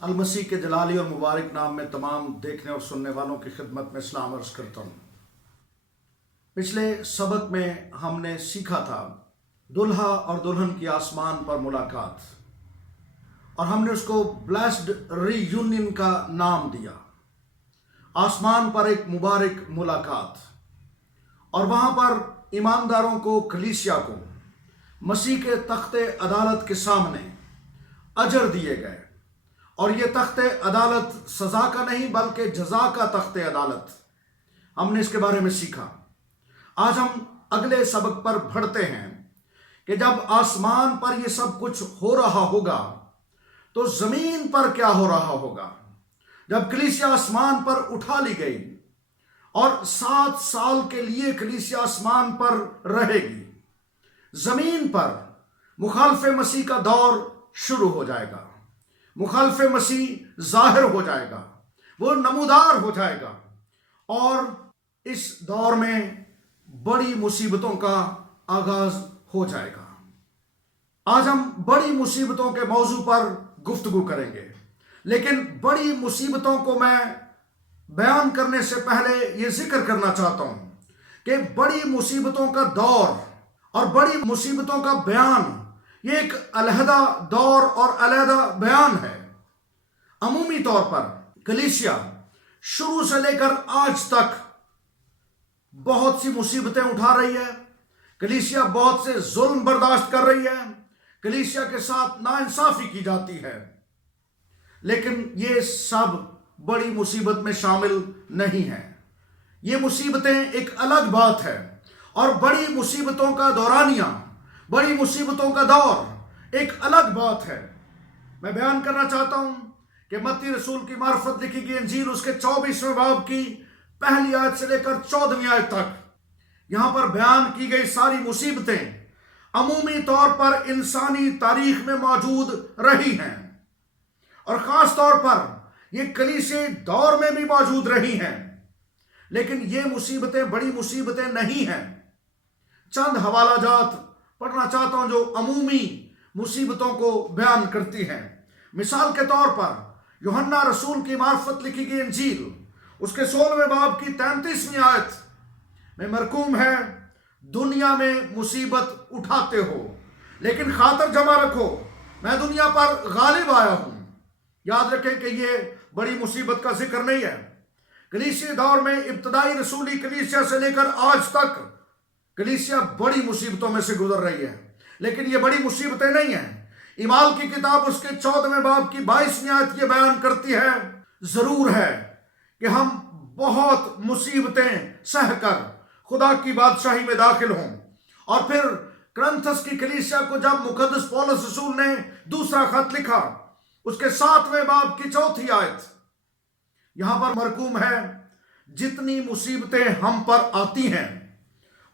المسیح کے جلالی اور مبارک نام میں تمام دیکھنے اور سننے والوں کی خدمت میں سلام عرض کرتا ہوں۔ پچھلے سبق میں ہم نے سیکھا تھا دلہا اور دلہن کی آسمان پر ملاقات، اور ہم نے اس کو بلیسڈ ری یونین کا نام دیا۔ آسمان پر ایک مبارک ملاقات، اور وہاں پر ایمانداروں کو، کلیسیا کو مسیح کے تخت عدالت کے سامنے اجر دیے گئے، اور یہ تخت عدالت سزا کا نہیں بلکہ جزا کا تخت عدالت، ہم نے اس کے بارے میں سیکھا۔ آج ہم اگلے سبق پر بڑھتے ہیں کہ جب آسمان پر یہ سب کچھ ہو رہا ہوگا تو زمین پر کیا ہو رہا ہوگا۔ جب کلیسیا آسمان پر اٹھا لی گئی اور 7 سال کے لیے کلیسیا آسمان پر رہے گی، زمین پر مخالف مسیح کا دور شروع ہو جائے گا۔ مخالف مسیح ظاہر ہو جائے گا، وہ نمودار ہو جائے گا، اور اس دور میں بڑی مصیبتوں کا آغاز ہو جائے گا۔ آج ہم بڑی مصیبتوں کے موضوع پر گفتگو کریں گے، لیکن بڑی مصیبتوں کو میں بیان کرنے سے پہلے یہ ذکر کرنا چاہتا ہوں کہ بڑی مصیبتوں کا دور اور بڑی مصیبتوں کا بیان یہ ایک علیحدہ دور اور علیحدہ بیان ہے۔ عمومی طور پر کلیسیا شروع سے لے کر آج تک بہت سی مصیبتیں اٹھا رہی ہے، کلیسیا بہت سے ظلم برداشت کر رہی ہے، کلیسیا کے ساتھ ناانصافی کی جاتی ہے، لیکن یہ سب بڑی مصیبت میں شامل نہیں ہیں۔ یہ مصیبتیں ایک الگ بات ہے، اور بڑی مصیبتوں کا دورانیہ، بڑی مصیبتوں کا دور ایک الگ بات ہے۔ میں بیان کرنا چاہتا ہوں کہ متی رسول کی معرفت لکھی گئی انجیل اس کے 24ویں باب کی پہلی آیت سے لے کر 14ویں آیت تک، یہاں پر بیان کی گئی ساری مصیبتیں عمومی طور پر انسانی تاریخ میں موجود رہی ہیں، اور خاص طور پر یہ کلیسیائی دور میں بھی موجود رہی ہیں، لیکن یہ مصیبتیں بڑی مصیبتیں نہیں ہیں۔ چند حوالہ جات پڑھنا چاہتا ہوں جو عمومی مصیبتوں کو بیان کرتی ہیں۔ مثال کے طور پر یوحنا رسول کی معرفت لکھی گئی انجیل اس کے 16ویں باب کی 33ویں آیت میں مرقوم ہے، دنیا میں مصیبت اٹھاتے ہو لیکن خاطر جمع رکھو، میں دنیا پر غالب آیا ہوں۔ یاد رکھیں کہ یہ بڑی مصیبت کا ذکر نہیں ہے۔ کلیسیائی دور میں ابتدائی رسولی کلیسیا سے لے کر آج تک کلیسیا بڑی مصیبتوں میں سے گزر رہی ہے، لیکن یہ بڑی مصیبتیں نہیں ہیں۔ اعمال کی کتاب اس کے 14ویں باب کی 22ویں آیت یہ بیان کرتی ہے، ضرور ہے کہ ہم بہت مصیبتیں سہ کر خدا کی بادشاہی میں داخل ہوں۔ اور پھر کرنتھس کی کلیسیا کو جب مقدس پولس رسول نے دوسرا خط لکھا اس کے 7ویں باب کی 4تھی آیت، یہاں پر مرقوم ہے، جتنی مصیبتیں ہم پر آتی ہیں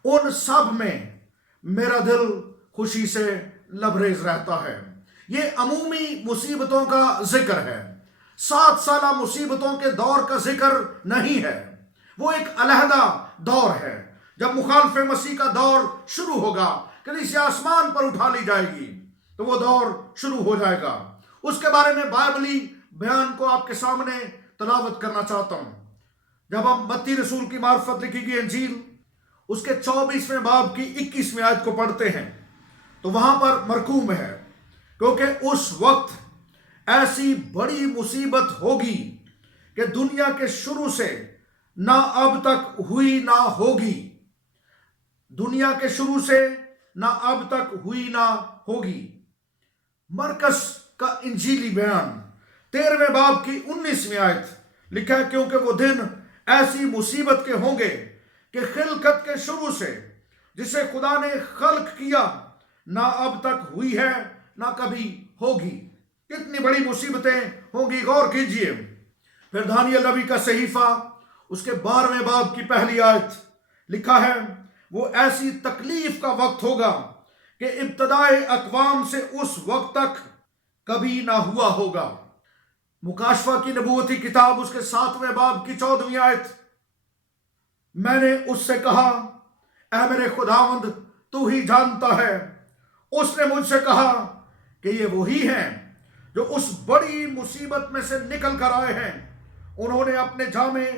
ان سب میں میرا دل خوشی سے لبریز رہتا ہے۔ یہ عمومی مصیبتوں کا ذکر ہے، 7 سالہ مصیبتوں کے دور کا ذکر نہیں ہے۔ وہ ایک علیحدہ دور ہے۔ جب مخالف مسیح کا دور شروع ہوگا، کلیسیا آسمان پر اٹھا لی جائے گی، تو وہ دور شروع ہو جائے گا۔ اس کے بارے میں بائبلی بیان کو آپ کے سامنے تلاوت کرنا چاہتا ہوں۔ جب ہم متی رسول کی معرفت لکھی گئی انجیل اس کے 24ویں باب کی 21ویں آیت کو پڑھتے ہیں تو وہاں پر مرقوم ہے، کیونکہ اس وقت ایسی بڑی مصیبت ہوگی کہ دنیا کے شروع سے نہ اب تک ہوئی نہ ہوگی، دنیا کے شروع سے نہ اب تک ہوئی نہ ہوگی۔ مرکز کا انجیلی بیان 13ویں باب کی 19ویں آیت لکھا ہے، کیونکہ وہ دن ایسی مصیبت کے ہوں گے کہ خلقت کے شروع سے جسے خدا نے خلق کیا نہ اب تک ہوئی ہے نہ کبھی ہوگی۔ کتنی بڑی مصیبتیں ہوں گی، غور کیجئے۔ پھر دانیل نبی کا صحیفہ اس کے 12ویں باب کی پہلی آیت لکھا ہے، وہ ایسی تکلیف کا وقت ہوگا کہ ابتدائے اقوام سے اس وقت تک کبھی نہ ہوا ہوگا۔ مکاشفہ کی نبوتی کتاب اس کے 7ویں باب کی 14ویں آیت، میں نے اس سے کہا، اے میرے خداوند تو ہی جانتا ہے۔ اس نے مجھ سے کہا کہ یہ وہی ہیں جو اس بڑی مصیبت میں سے نکل کر آئے ہیں، انہوں نے اپنے جامے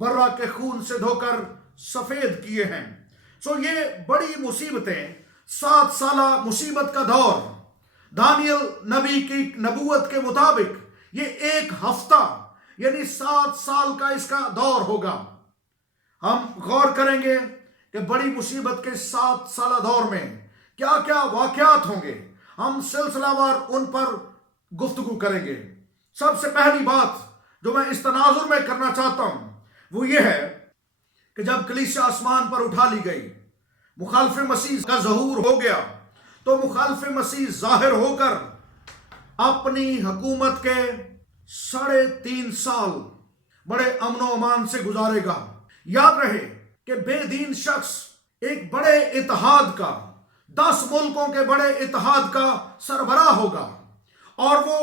برا کے خون سے دھو کر سفید کیے ہیں۔ یہ بڑی مصیبتیں، 7 سالہ مصیبت کا دور، دانیل نبی کی نبوت کے مطابق یہ 1 ہفتہ یعنی 7 سال کا اس کا دور ہوگا۔ ہم غور کریں گے کہ بڑی مصیبت کے 7 سالہ دور میں کیا کیا واقعات ہوں گے، ہم سلسلہ وار ان پر گفتگو کریں گے۔ سب سے پہلی بات جو میں اس تناظر میں کرنا چاہتا ہوں وہ یہ ہے کہ جب کلیسیا آسمان پر اٹھا لی گئی، مخالف مسیح کا ظہور ہو گیا، تو مخالف مسیح ظاہر ہو کر اپنی حکومت کے 3.5 سال بڑے امن و امان سے گزارے گا۔ یاد رہے کہ بے دین شخص ایک بڑے اتحاد کا، 10 ملکوں کے بڑے اتحاد کا سربراہ ہوگا، اور وہ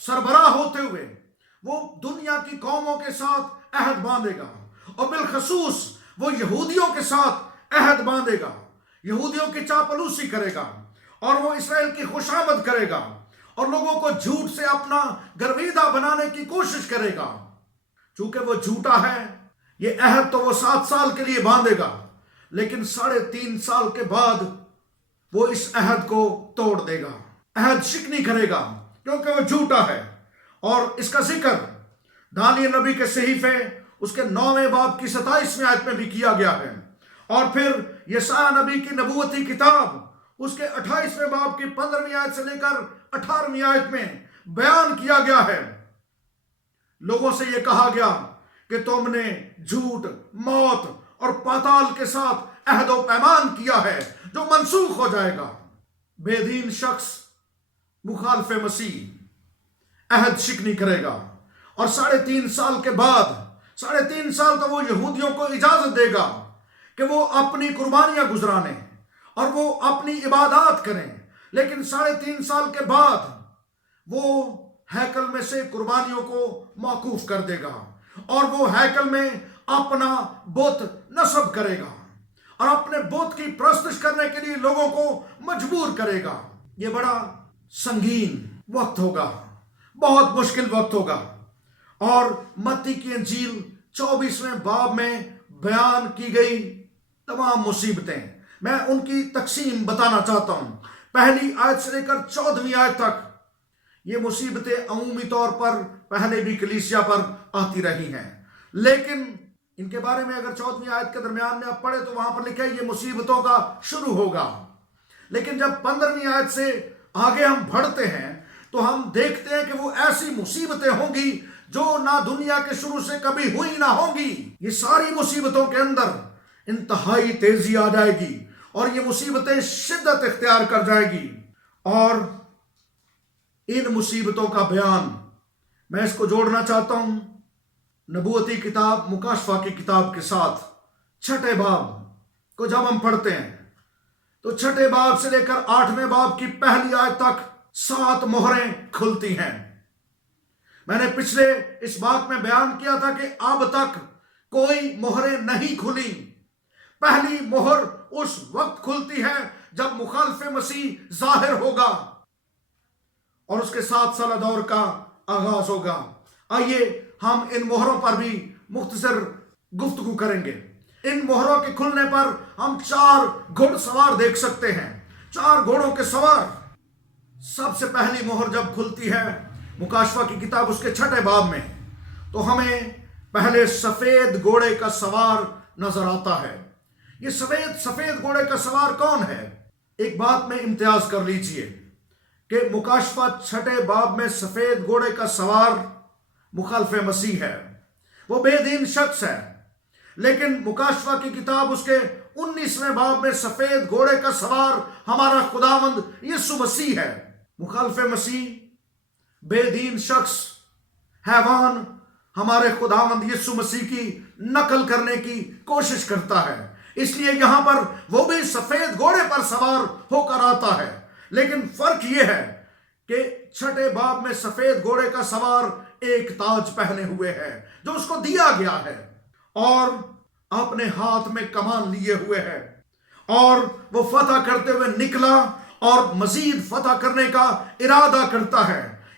سربراہ ہوتے ہوئے وہ دنیا کی قوموں کے ساتھ عہد باندھے گا، اور بالخصوص وہ یہودیوں کے ساتھ عہد باندھے گا، یہودیوں کی چاپلوسی کرے گا، اور وہ اسرائیل کی خوشامد کرے گا، اور لوگوں کو جھوٹ سے اپنا گرویدہ بنانے کی کوشش کرے گا۔ چونکہ وہ جھوٹا ہے، یہ عہد تو وہ 7 سال کے لیے باندھے گا، لیکن 3.5 سال کے بعد وہ اس عہد کو توڑ دے گا، عہد شکنی کرے گا، کیونکہ وہ جھوٹا ہے۔ اور اس کا ذکر دانیل نبی کے صحیفے اس کے 9ویں باب کی 27ویں آیت میں بھی کیا گیا ہے، اور پھر یسایہ نبی کی نبوتی کتاب اس کے 28ویں باب کی 15ویں آیت سے لے کر 18ویں آیت میں بیان کیا گیا ہے۔ لوگوں سے یہ کہا گیا کہ تم نے جھوٹ، موت اور پاتال کے ساتھ عہد و پیمان کیا ہے جو منسوخ ہو جائے گا۔ بے دین شخص مخالف مسیح عہد شکنی کرے گا، اور 3.5 سال کے بعد، 3.5 سال تو وہ یہودیوں کو اجازت دے گا کہ وہ اپنی قربانیاں گزرانے اور وہ اپنی عبادات کریں، لیکن 3.5 سال کے بعد وہ ہیکل میں سے قربانیوں کو موقوف کر دے گا، اور وہ ہیکل میں اپنا بت نصب کرے گا، اور اپنے بت کی پرستش کرنے کے لیے لوگوں کو مجبور کرے گا۔ یہ بڑا سنگین وقت ہوگا، بہت مشکل وقت ہوگا، اور متی کی انجیل 24ویں باب میں بیان کی گئی تمام مصیبتیں، میں ان کی تقسیم بتانا چاہتا ہوں۔ پہلی آیت سے لے کر 14ویں آیت تک یہ مصیبتیں عمومی طور پر پہلے بھی کلیسیا پر آتی رہی ہیں، لیکن ان کے بارے میں اگر 14ویں آیت کے درمیان میں آپ پڑھیں تو وہاں پر لکھا ہے یہ مصیبتوں کا شروع ہوگا، لیکن جب 15ویں آیت سے آگے ہم بڑھتے ہیں تو ہم دیکھتے ہیں کہ وہ ایسی مصیبتیں ہوں گی جو نہ دنیا کے شروع سے کبھی ہوئی نہ ہوں گی۔ یہ ساری مصیبتوں کے اندر انتہائی تیزی آ جائے گی، اور یہ مصیبتیں شدت اختیار کر جائے گی، اور ان مصیبتوں کا بیان میں اس کو جوڑنا چاہتا ہوں نبوتی کتاب مکاشفہ کی کتاب کے ساتھ۔ 6 باب کو جب ہم پڑھتے ہیں تو 6 باب سے لے کر 8ویں باب کی پہلی آیت تک 7 مہریں کھلتی ہیں۔ میں نے پچھلے اس بات میں بیان کیا تھا کہ اب تک کوئی مہریں نہیں کھلی۔ پہلی مہر اس وقت کھلتی ہے جب مخالف مسیح ظاہر ہوگا اور اس کے 7 سالہ دور کا آغاز ہوگا۔ آئیے ہم ان مہروں پر بھی مختصر گفتگو کریں گے۔ ان مہروں کے کھلنے پر ہم 4 گھڑ سوار دیکھ سکتے ہیں، 4 گھوڑوں کے سوار۔ سب سے پہلی مہر جب کھلتی ہے مکاشفہ کی کتاب اس کے 6 باب میں، تو ہمیں پہلے سفید گھوڑے کا سوار نظر آتا ہے۔ یہ سفید گھوڑے کا سوار کون ہے؟ ایک بات میں امتیاز کر لیجئے کہ مکاشفہ 6 باب میں سفید گھوڑے کا سوار مخالف مسیح ہے، وہ بے دین شخص ہے، لیکن مکاشفہ کی کتاب اس کے 19ویں باب میں سفید گھوڑے کا سوار ہمارا خداوند یسوع مسیح ہے۔ مخالف مسیح، بے دین شخص، حیوان ہمارے خداوند یسوع مسیح کی نقل کرنے کی کوشش کرتا ہے، اس لیے یہاں پر وہ بھی سفید گھوڑے پر سوار ہو کر آتا ہے، لیکن فرق یہ ہے کہ 6 باب میں سفید گھوڑے کا سوار ایک تاج پہنے ہوئے ہے جو اس کو دیا گیا ہے، اور اپنے ہاتھ میں کمان لیے ہوئے ہے، اور وہ فتح کرتے ہوئے نکلا اور مزید فتح کرنے کا ارادہ کرتا ہے۔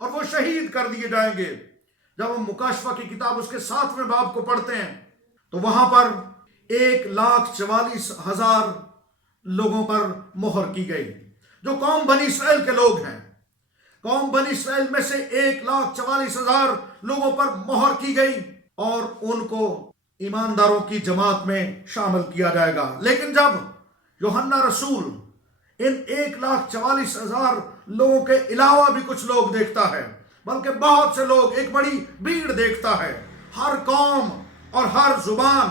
اور وہ شہید کر دیے جائیں گے۔ جب ہم مکاشفہ کی کتاب اس کے 7ویں باب کو پڑھتے ہیں تو وہاں پر 1,44,000 لوگوں پر مہر کی گئی، جو قوم بنی اسرائیل کے لوگ ہیں۔ قوم بنی اسرائیل میں سے 1,44,000 لوگوں پر مہر کی گئی اور ان کو ایمانداروں کی جماعت میں شامل کیا جائے گا۔ لیکن جب یوحنا رسول ان 1,44,000 لوگوں کے علاوہ بھی کچھ لوگ دیکھتا ہے، بلکہ بہت سے لوگ، ایک بڑی بھیڑ دیکھتا ہے، ہر قوم اور ہر زبان،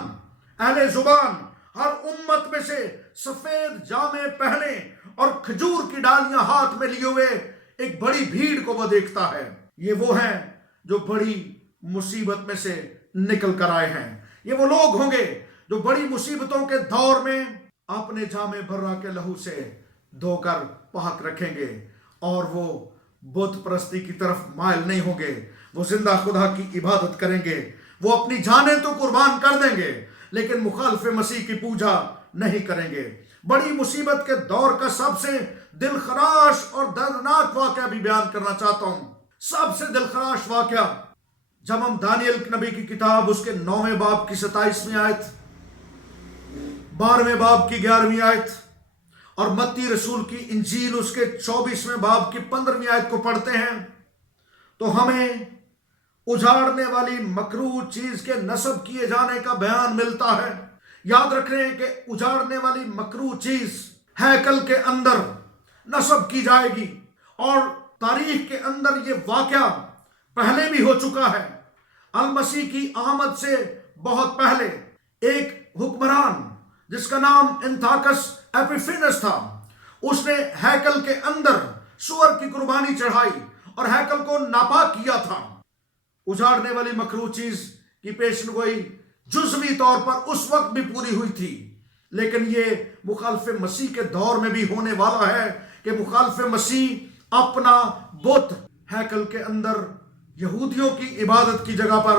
اہل زبان، ہر امت میں سے سفید جامے پہنے اور کھجور کی ڈالیاں ہاتھ میں لیے ہوئے ایک بڑی بھیڑ کو وہ دیکھتا ہے۔ یہ وہ ہیں جو بڑی مصیبت میں سے نکل کر آئے ہیں۔ یہ وہ لوگ ہوں گے جو بڑی مصیبتوں کے دور میں اپنے جامے برہ کے لہو سے دھو کر پاک رکھیں گے، اور وہ بت پرستی کی طرف مائل نہیں ہوں گے۔ وہ زندہ خدا کی عبادت کریں گے، وہ اپنی جانیں تو قربان کر دیں گے لیکن مخالف مسیح کی پوجا نہیں کریں گے۔ بڑی مصیبت کے دور کا سب سے دل خراش اور دردناک واقعہ بھی بیان کرنا چاہتا ہوں۔ سب سے دل خراش واقعہ، جب ہم دانیل نبی کی کتاب اس کے 9ویں باب کی 27ویں آیت، 12ویں باب کی 11ویں آیت اور متی رسول کی انجیل اس کے 24ویں باب کی 15ویں آیت کو پڑھتے ہیں تو ہمیں اجاڑنے والی مکروہ چیز کے نصب کیے جانے کا بیان ملتا ہے۔ یاد رکھ رہے ہیں کہ اجاڑنے والی مکروہ چیز ہیکل کے اندر نصب کی جائے گی، اور تاریخ کے اندر یہ واقعہ پہلے بھی ہو چکا ہے۔ المسیح کی آمد سے بہت پہلے ایک حکمران جس کا نام انتھاکس ایپیفینس تھا، اس نے ہیکل کے اندر سور کی قربانی چڑھائی اور ہیکل کو ناپاک کیا تھا۔ اجاڑنے والی مکروہ چیز کی پیشنگوئی جزوی طور پر اس وقت بھی پوری ہوئی تھی، لیکن یہ مخالف مسیح کے دور میں بھی ہونے والا ہے کہ مخالف مسیح اپنا بت ہیکل کے اندر یہودیوں کی عبادت کی جگہ پر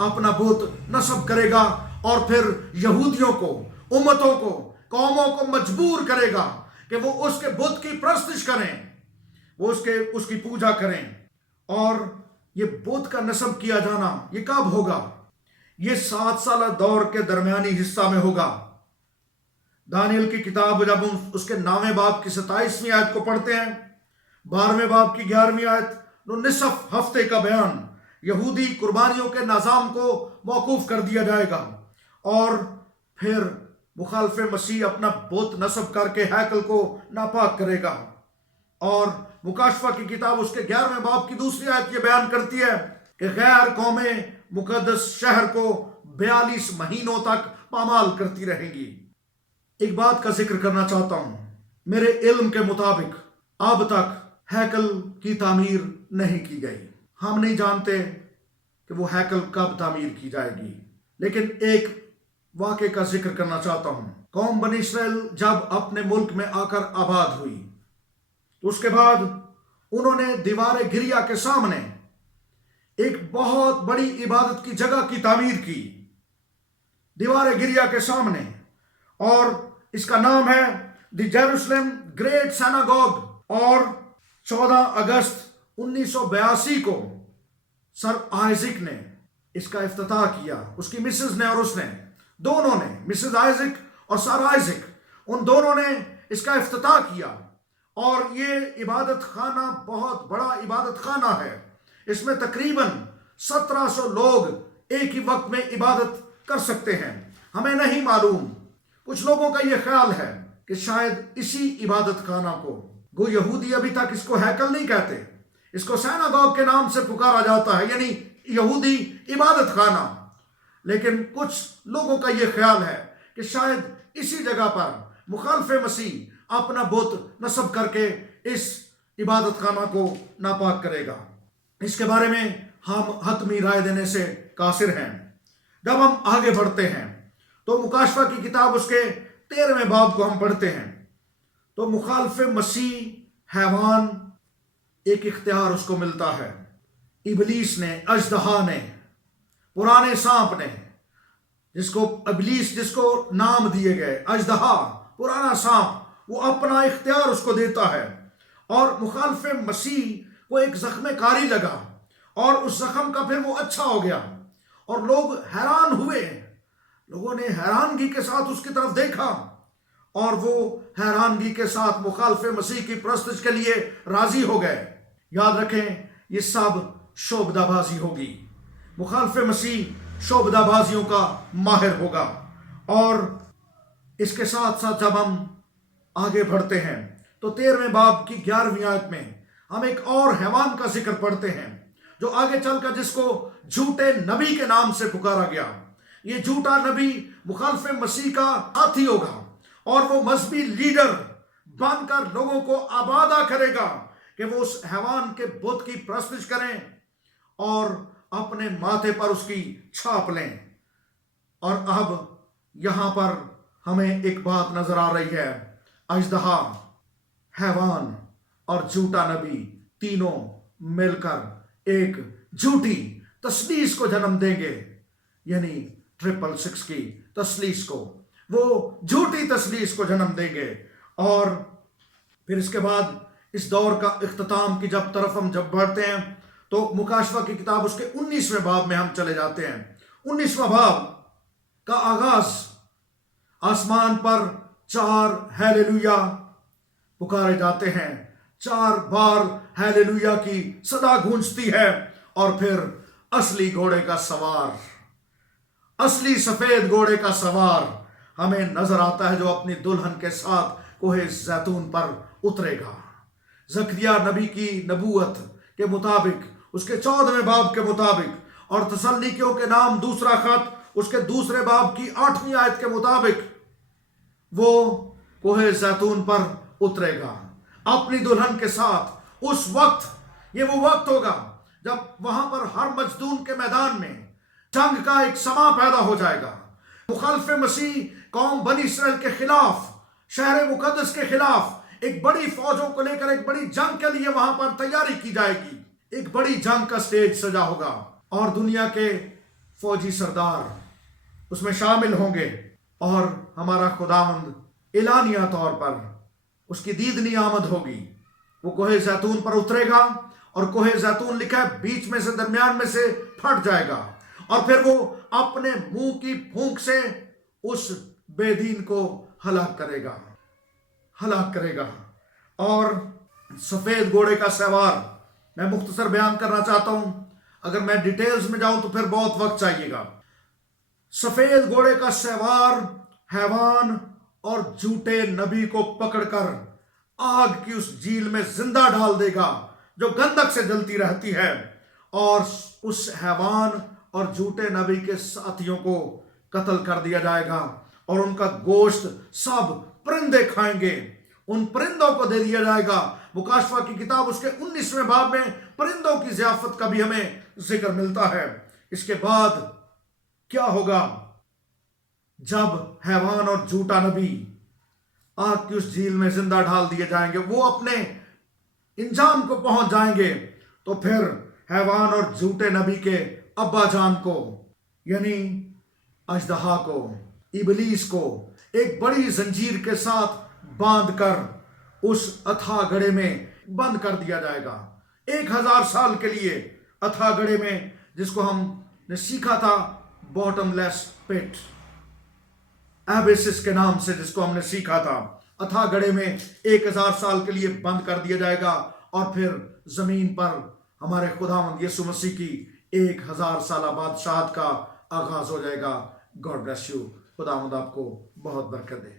اپنا بت نصب کرے گا، اور پھر یہودیوں کو، امتوں کو، قوموں کو مجبور کرے گا کہ وہ اس کے بت کی پرستش کریں، وہ اس کی پوجا کریں۔ اور یہ بت کا نصب کیا جانا یہ کب ہوگا؟ یہ 7 سالہ دور کے درمیانی حصہ میں ہوگا۔ دانیل کی کتاب جب ہم اس کے 9ویں باب کی 27ویں آیت کو پڑھتے ہیں، 12ویں باب کی 11ویں آیت، تو نصف ہفتے کا بیان یہودی قربانیوں کے نظام کو موقوف کر دیا جائے گا، اور پھر مخالف مسیح اپنا بت نصب کر کے ہیکل کو ناپاک کرے گا۔ اور مکاشفہ کی کتاب اس کے 11ویں باب کی 2 آیت یہ بیان کرتی ہے کہ غیر قومیں مقدس شہر کو 42 مہینوں تک پامال کرتی رہیں گی۔ ایک بات کا ذکر کرنا چاہتا ہوں، میرے علم کے مطابق اب تک ہیکل کی تعمیر نہیں کی گئی۔ ہم نہیں جانتے کہ وہ ہیکل کب تعمیر کی جائے گی، لیکن ایک واقعے کا ذکر کرنا چاہتا ہوں۔ قوم بنی اسرائیل جب اپنے ملک میں آ کر آباد ہوئی، اس کے بعد انہوں نے دیوار گریا کے سامنے ایک بہت بڑی عبادت کی جگہ کی تعمیر کی، دیوار گریا کے سامنے، اور اس کا نام ہے دی جیروسلم گریٹ سیناگوگ۔ اور 14 اگست 1982 کو سر آئزک نے اس کا افتتاح کیا، اس کی مسز نے اور اس نے، دونوں نے، مسز آئزک اور سر آئزک، ان دونوں نے اس کا افتتاح کیا۔ اور یہ عبادت خانہ بہت بڑا عبادت خانہ ہے، اس میں تقریباً 1700 لوگ ایک ہی وقت میں عبادت کر سکتے ہیں۔ ہمیں نہیں معلوم، کچھ لوگوں کا یہ خیال ہے کہ شاید اسی عبادت خانہ کو، گو یہودی ابھی تک اس کو ہیکل نہیں کہتے، اس کو سیناگوگ کے نام سے پکارا جاتا ہے، یعنی یہودی عبادت خانہ، لیکن کچھ لوگوں کا یہ خیال ہے کہ شاید اسی جگہ پر مخالف مسیح اپنا بت نصب کر کے اس عبادت خانہ کو ناپاک کرے گا۔ اس کے بارے میں ہم حتمی رائے دینے سے قاصر ہیں۔ جب ہم آگے بڑھتے ہیں تو مکاشفہ کی کتاب اس کے 13ویں باب کو ہم پڑھتے ہیں تو مخالف مسیح حیوان، ایک اختیار اس کو ملتا ہے۔ ابلیس نے، اژدہا نے، پرانے سانپ نے، جس کو ابلیس، جس کو نام دیے گئے، اژدہا، پرانا سانپ، وہ اپنا اختیار اس کو دیتا ہے، اور مخالف مسیح وہ ایک زخم کاری لگا اور اس زخم کا پھر وہ اچھا ہو گیا، اور لوگ حیران ہوئے، لوگوں نے حیرانگی کے ساتھ اس کی طرف دیکھا، اور وہ حیرانگی کے ساتھ مخالف مسیح کی پرستش کے لیے راضی ہو گئے۔ یاد رکھیں، یہ سب شعبدہ بازی ہوگی۔ مخالف مسیح شعبدہ بازیوں کا ماہر ہوگا۔ اور اس کے ساتھ ساتھ جب ہم آگے بڑھتے ہیں تو 13ویں باب کی 11ویں آیت میں ہم ایک اور حیوان کا ذکر پڑھتے ہیں، جو آگے چل کر جس کو جھوٹے نبی کے نام سے پکارا گیا۔ یہ جھوٹا نبی مخالف مسیح کا ساتھی ہوگا، اور وہ مذہبی لیڈر بن کر لوگوں کو آبادہ کرے گا کہ وہ اس حیوان کے بت کی پرستش کریں اور اپنے ماتھے پر اس کی چھاپ لیں۔ اور اب یہاں پر ہمیں ایک بات نظر آ رہی ہے، اژدہا، حیوان اور جھوٹا نبی تینوں مل کر ایک جھوٹی تثلیث کو جنم دیں گے، یعنی 666 کی تثلیث کو، وہ جھوٹی تثلیث کو جنم دیں گے۔ اور پھر اس کے بعد اس دور کا اختتام کی طرف ہم جب بڑھتے ہیں تو مکاشفہ کی کتاب اس کے 19ویں باب میں ہم چلے جاتے ہیں۔ 19واں باب کا آغاز آسمان پر 4 ہیلیلویا پکارے جاتے ہیں، 4 بار ہیلیلویا کی صدا گونجتی ہے، اور پھر اصلی گھوڑے کا سوار، اصلی سفید گھوڑے کا سوار ہمیں نظر آتا ہے، جو اپنی دلہن کے ساتھ کوہ زیتون پر اترے گا۔ زکریا نبی کی نبوت کے مطابق، اس کے 14ویں باب کے مطابق، اور تسلنیکیوں کے نام دوسرا خط اس کے دوسرے باب کی 8ویں آیت کے مطابق، وہ کوہ زیتون پر اترے گا اپنی دلہن کے ساتھ۔ اس وقت، یہ وہ وقت ہوگا جب وہاں پر ہر مجدون کے میدان میں جنگ کا ایک سما پیدا ہو جائے گا۔ مخالف مسیح قوم بنی اسرائیل کے خلاف، شہر مقدس کے خلاف ایک بڑی فوجوں کو لے کر ایک بڑی جنگ کے لیے وہاں پر تیاری کی جائے گی۔ ایک بڑی جنگ کا سٹیج سجا ہوگا، اور دنیا کے فوجی سردار اس میں شامل ہوں گے، اور ہمارا خداوند اعلانیہ طور پر اس کی دیدنی آمد ہوگی۔ وہ کوہ زیتون پر اترے گا، اور کوہ زیتون لکھا ہے بیچ میں سے، درمیان میں سے پھٹ جائے گا، اور پھر وہ اپنے منہ کی پھونک سے اس بے دین کو ہلاک کرے گا، ہلاک کرے گا۔ اور سفید گھوڑے کا سوار میں مختصر بیان کرنا چاہتا ہوں، اگر میں ڈیٹیلز میں جاؤں تو پھر بہت وقت چاہیے گا۔ سفید گھوڑے کا سوار حیوان اور جھوٹے نبی کو پکڑ کر آگ کی اس جھیل میں زندہ ڈال دے گا جو گندک سے جلتی رہتی ہے، اور اس حیوان اور جھوٹے نبی کے ساتھیوں کو قتل کر دیا جائے گا، اور ان کا گوشت سب پرندے کھائیں گے، ان پرندوں کو دے دیا جائے گا۔ مکاشفہ کی کتاب اس کے 19ویں باب میں پرندوں کی ضیافت کا بھی ہمیں ذکر ملتا ہے۔ اس کے بعد کیا ہوگا؟ جب حیوان اور جھوٹا نبی آگ کی اس جھیل میں زندہ ڈال دیے جائیں گے، وہ اپنے انجام کو پہنچ جائیں گے، تو پھر حیوان اور جھوٹے نبی کے ابا جان کو، یعنی اژدہا کو، ابلیس کو ایک بڑی زنجیر کے ساتھ باندھ کر اس اتھا گڑھے میں بند کر دیا جائے گا 1000 سال کے لیے۔ اتھا گڑھے میں، جس کو ہم نے سیکھا تھا باٹم لیس پٹ، ایبیسس کے نام سے جس کو ہم نے سیکھا تھا، اتھا گڑھے میں 1000 سال کے لیے بند کر دیا جائے گا، اور پھر زمین پر ہمارے خداوند یسوع مسیح کی 1000 سالہ بادشاہت کا آغاز ہو جائے گا۔ God bless you. خداوند آپ کو بہت برکت دے۔